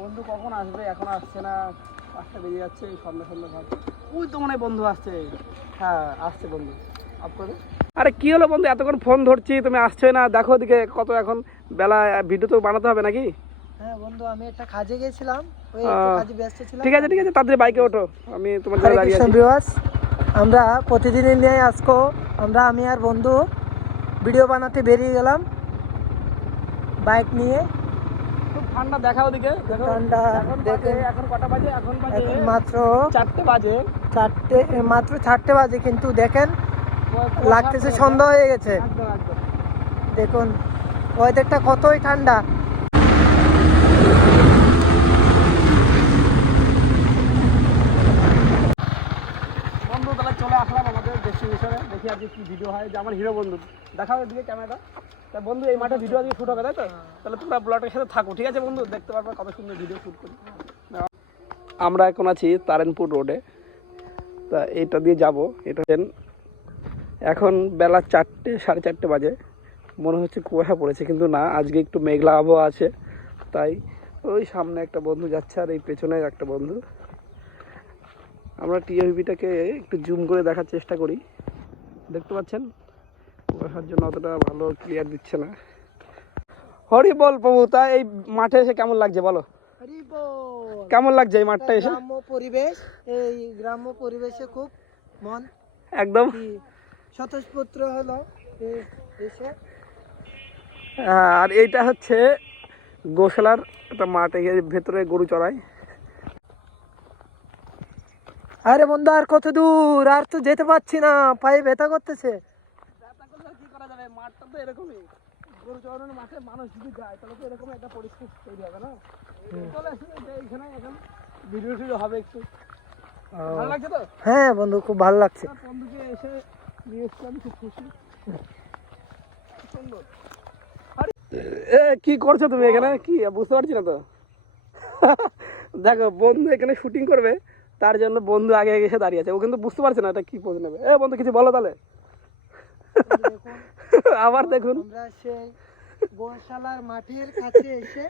বন্ধু কখন আসবে? এখন আসছে না। পাঁচটা বেরিয়ে যাচ্ছে এই সন্ধ্যা সন্ধ্যা ভাব ওই তো মনে হয় বন্ধু আসছে। হ্যাঁ আসছে বন্ধু। আপনাদের আরে কি হলো বন্ধু? এতক্ষণ ফোন ধরছি তুমি আসছো না? দেখো ওদিকে কত এখন বেলা ভিডিও তো বানাতে হবে নাকি? হ্যাঁ বন্ধু আমি একটা কাজে গেছিলাম। ওই কাজে ব্যস্ত ছিলাম। ঠিক আছে ঠিক আছে তাড়াতাড়ি বাইকে ওঠো। আমি তোমার জন্য দাঁড়িয়ে আছি। আমরা প্রতিদিনের নিয়ে আজকো আমরা আমি আর বন্ধু ভিডিও বানাতে বেরিয়ে গেলাম। বাইক নিয়ে। ঠান্ডা দেখা ওদিকে ঠান্ডা এখন দেখে এখন কটা বাজে? এখন বাজে মাত্র চারটে বাজে। চারটে মাত্র চারটে বাজে কিন্তু দেখেন লাগতেছে সন্ধ্যা হয়ে গেছে। দেখুন ওয়েদারটা কতই ঠান্ডা বন্ধু তাহলে চলে আসলাম আমাদের ডেস্টিনেশনে দেখি আজকে কি ভিডিও হয়? যে আমার হিরো বন্ধু। দেখাও এদিকে ক্যামেরাটা। তা বন্ধু, এই মাঠে ভিডিও আজকে শ্যুট হবে, তাই তো? তাহলে তোমরা ব্লগের সাথে থাকো, ঠিক আছে বন্ধু? দেখতে পারবে কত সুন্দর ভিডিও শ্যুট করি। আমরা এখন আছি তারেনপুর রোডে তা এইটা দিয়ে যাব। এটা এখন বেলা চারটে, সাড়ে চারটে বাজে। মনে হচ্ছে কুয়াশা পড়েছে, কিন্তু না, আজকে একটু মেঘলা আবহাওয়া আছে। তাই ওই সামনে একটা বন্ধু যাচ্ছে আর এই পেছনে একটা বন্ধু। আমরা টিএভিটাকে একটু জুম করে দেখার চেষ্টা করি। দেখতে পাচ্ছেন? কুয়াশার জন্য অতটা ভালো ক্লিয়ার দিচ্ছে না। হরি বল প্রভু তা এই মাঠে এসে কেমন লাগছে বলো? কেমন লাগছে এই মাঠটা এসে? গ্রাম্য পরিবেশ এই গ্রাম্য পরিবেশে খুব মন একদম। কি স্বতঃস্ফূর্ত হলো এসে। হ্যাঁ, আর এইটা হচ্ছে গোশালার একটা মাঠ এর ভেতরে গরু চড়ায়। আরে বন্ধু আর কত দূর? আর তো যেতে পারছি না পায়ে ব্যথা করতেছে। কি করা যাবে? মাঠটা তো এরকমই। গরু চড়ানোর মাঠে মানুষ যদি যায় তাহলে তো এরকম একটা পরিস্থিতি তৈরি হবে না? চলে এই এখন। ভিডিও টিডিও হবে একটু। ভালো লাগছে তো? হ্যাঁ বন্ধু খুব ভালো লাগছে। বন্ধুকে এসে নিয়ে এসছি আমি খুব খুশি। সুন্দর। আরে, এ, কি করছ তুমি এখানে? কি বুঝতে পারছি না তো। দেখো বন্ধু এখানে শুটিং করবে। তার জন্য বন্ধু আগে আগে এসে দাঁড়িয়ে আছে। ও কিন্তু বুঝতে পারছে না এটা কি পোজ নেবে। এ বন্ধু কিছু বলো তাহলে। আবার দেখুন। আমরা সেই গোশালার মাঠের কাছে এসে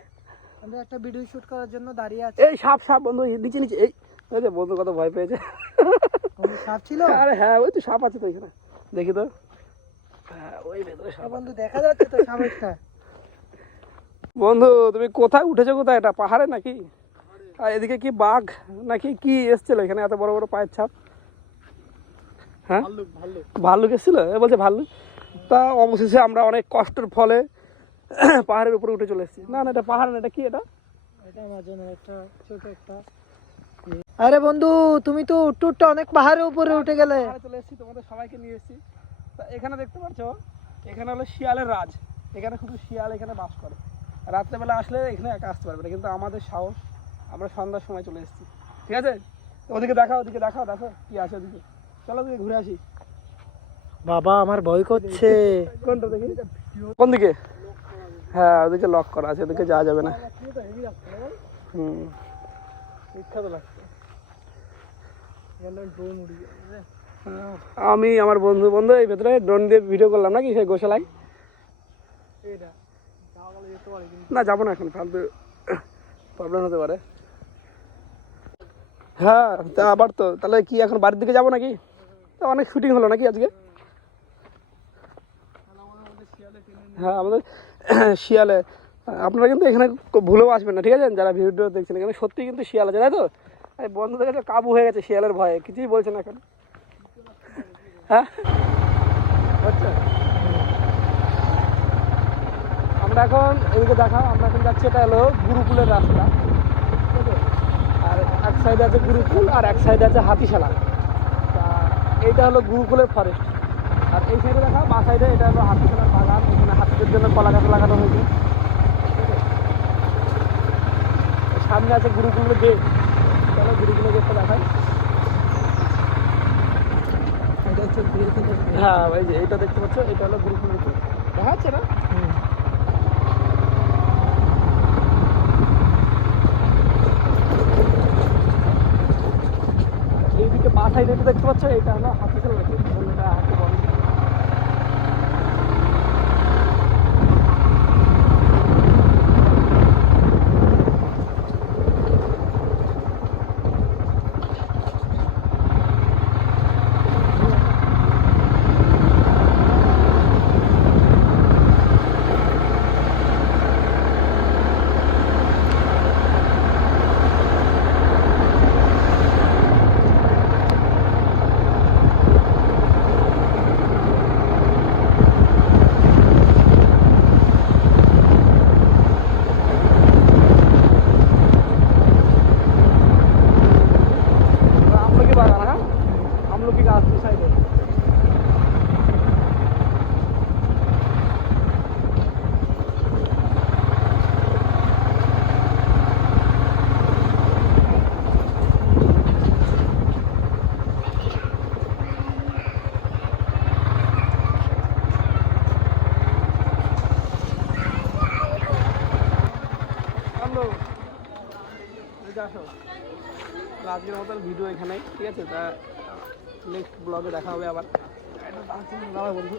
আমরা একটা ভিডিও শুট করার জন্য দাঁড়িয়ে আছি। এই সাপ সাপ বন্ধু নিচে নিচে এই ওই যে বন্ধু কত ভয় পেয়েছে। সাপ ছিল? আরে হ্যাঁ ওই তো সাপ আছে তো এখানে। দেখি তো। হ্যাঁ ওই ভেতরে সাপ বন্ধু দেখা যাচ্ছে তো সাপেরটা বন্ধু তুমি কোথায় উঠেছো কোথায়? এটা পাহাড়ে নাকি? আর এদিকে কি বাঘ নাকি কি এসছিল এখানে? এত বড় বড় পায়ের ছাপ। হ্যাঁ? ভাল্লুক এসেছিল? এ বলছে ভাল্লুক। তা অবশেষে আমরা অনেক কষ্টের ফলে পাহাড়ের উপরে উঠে চলে এসেছি। না না এটা পাহাড় না এটা কি এটা? একটা আরে বন্ধু তুমি তো উঠতে অনেক পাহাড়ের উপরে উঠে গেলে। চলে এসেছি তোমাদের সবাইকে নিয়ে এসেছি। তা এখানে দেখতে পাচ্ছ এখানে হলো শিয়ালের রাজ। এখানে শুধু শিয়াল এখানে বাস করে। রাত্রেবেলা আসলে এখানে একা আসতে পারবে না কিন্তু আমাদের সাহস আমরা সন্ধ্যার সময় চলে এসেছি। ঠিক আছে? ওদিকে দেখাও ওদিকে দেখাও দেখো কি আছে ওদিকে। চলো ওদিকে ঘুরে আসি। বাবা আমার ভয় করছে। কোনটা দেখি? কোন দিকে? হ্যাঁ ওদিকে লক করা আছে ওদিকে যাওয়া যাবে না। হুম। আমি আমার বন্ধু বন্ধু এই ভেতরে ড্রোন দিয়ে ভিডিও করলাম নাকি সেই গোশালায়? না যাব না এখন ফালতু প্রবলেম হতে পারে। হ্যাঁ তা আবার তো, তাহলে কি এখন বাড়ির দিকে যাব নাকি? তা অনেক শুটিং হলো নাকি আজকে? হ্যাঁ আমাদের শিয়ালে। আপনারা কিন্তু এখানে ভুলেও আসবেন না, ঠিক আছে? যারা ভিডিও দেখছেন, এখানে সত্যি কিন্তু শিয়াল আছে, তাই তো? এই বন্ধুদের কাছে কাবু হয়ে গেছে শিয়ালের ভয়ে, কিছুই বলছে না এখন। হ্যাঁ? আচ্ছা। আমরা এখন এদিকে দেখা আমরা এখন যাচ্ছি, এটা হলো গুরুকুলের রাস্তা। সাইডে আছে গুরুকুল আর এক সাইডে আছে হাতিশালা। এইটা হলো গুরুকুলের ফরেস্ট আর এই সাইডে দেখা বা সাইডে এটা হলো হাতিশালার বাগান এখানে হাতিদের জন্য কলা গাছ লাগানো হয়েছে। সামনে আছে গুরুকুলের গেট চলো গুরুকুলের গেটটা দেখাই। এটা হ্যাঁ এই যে এইটা দেখতে পাচ্ছ এটা হলো গুরুকুলের গেট দেখা যাচ্ছে না? এইদিকে বা দেখতে পাচ্ছ এটা হলো এটা হাতি বড়। আজকের মতন ভিডিও এখানে ঠিক আছে? তা নেক্সট ব্লগে দেখা হবে আবার। বন্ধু